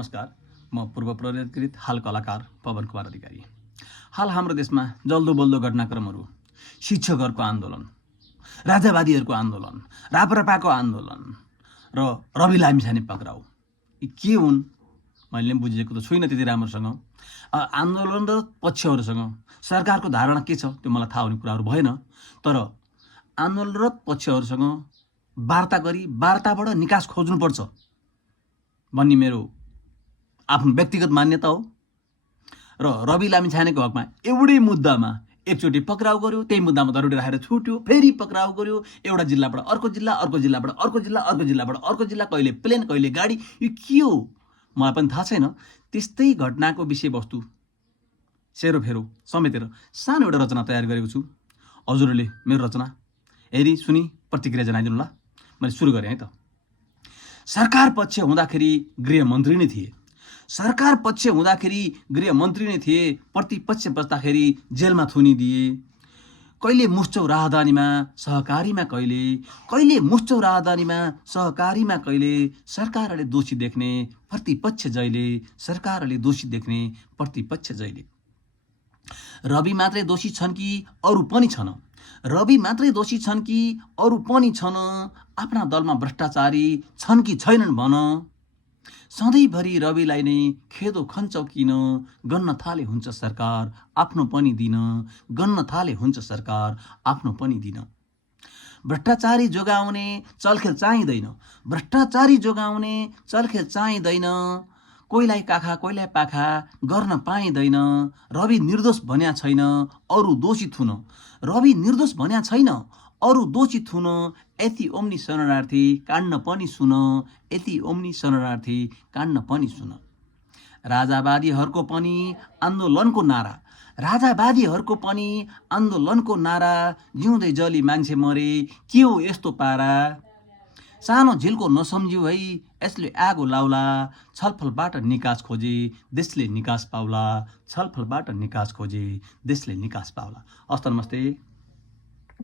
नमस्कार, म पूर्व प्रवर्तित हाल कलाकार पवन कुमार अधिकारी। हाल हाम्रो देशमा जल्दो बल्दो घटनाक्रमहरू, शिक्षकहरूको आन्दोलन, राजावादीहरूको आन्दोलन, राप्रपाको आन्दोलन र रवि लामिछाने पक्राउ यी के हुन् मैले बुझेको त छुइनँ त्यति राम्रोसँग। आन्दोलनरत पक्षहरूसँग सरकारको धारणा के छ त्यो मलाई थाहा हुने कुराहरू भएन, तर आन्दोलनरत पक्षहरूसँग वार्ता गरी वार्ताबाट निकास खोज्नुपर्छ भन्ने मेरो आफ्नो व्यक्तिगत मान्यता हो। र रवि लामिछानेको हकमा एउटै मुद्दामा एकचोटि पक्राउ गर्यो, त्यही मुद्दामा दरोडी राखेर छुट्यो, फेरि पक्राउ गर्यो, एउटा जिल्लाबाट अर्को जिल्ला, अर्को जिल्लाबाट अर्को जिल्ला, अर्को जिल्लाबाट अर्को जिल्ला, कहिले प्लेन कहिले गाडी, यो के हो मलाई पनि थाहा छैन। त्यस्तै घटनाको विषयवस्तु सेरोफेरो समेतेर सानो एउटा रचना तयार गरेको छु। हजुरहरूले मेरो रचना हेरी सुनी प्रतिक्रिया जनाइदिनु ल। मैले सुरु गरेँ है त। सरकार पक्ष हुँदाखेरि गृहमन्त्री नै थिए, सरकार पक्ष हुँदाखेरि गृहमन्त्री नै थिए, प्रतिपक्ष बस्दाखेरि जेलमा थुनिदिए। कहिले मुस्चौ राहदानीमा सहकारीमा, कहिले मुस्चौ राहदानीमा सहकारीमा, कहिले सरकारले दोषी देख्ने प्रतिपक्ष जहिले, सरकारले दोषी देख्ने प्रतिपक्ष जहिले। रवि मात्रै दोषी छन् कि अरू पनि छन्? रवि मात्रै दोषी छन् कि अरू पनि छन्? आफ्ना दलमा भ्रष्टाचारी छन् कि छैनन् भन। सधैँभरि रविलाई नै खेदो खन्छौ किन? गन्न थाले हुन्छ सरकार आफ्नो पनि दिन, गन्न थाले हुन्छ सरकार आफ्नो पनि दिन। भ्रष्टाचारी जोगाउने चलखेल चाहिँदैन, भ्रष्टाचारी जोगाउने चलखेल चाहिँदैन। कोहीलाई काखा कोहीलाई पाखा गर्न पाइँदैन। रवि निर्दोष भन्या छैन अरू दोषी थुन, रवि निर्दोष भन्या छैन अरू दोषी थुन। यति ओम्नी शरणार्थी काण्ड पनि सुन, यति ओम्नी शरणार्थी काण्ड पनि सुन। राजावादीहरूको पनि आन्दोलनको नारा, राजावादीहरूको पनि आन्दोलनको नारा। जिउँदै जली मान्छे मरे के हो यस्तो पारा? सानो झिल्को नसम्झ्यौ है यसले आगो लाउला। छलफलबाट निकास खोजे देशले निकास पाउला, छलफलबाट निकास खोजे देशले निकास पाउला। हस्त नमस्ते।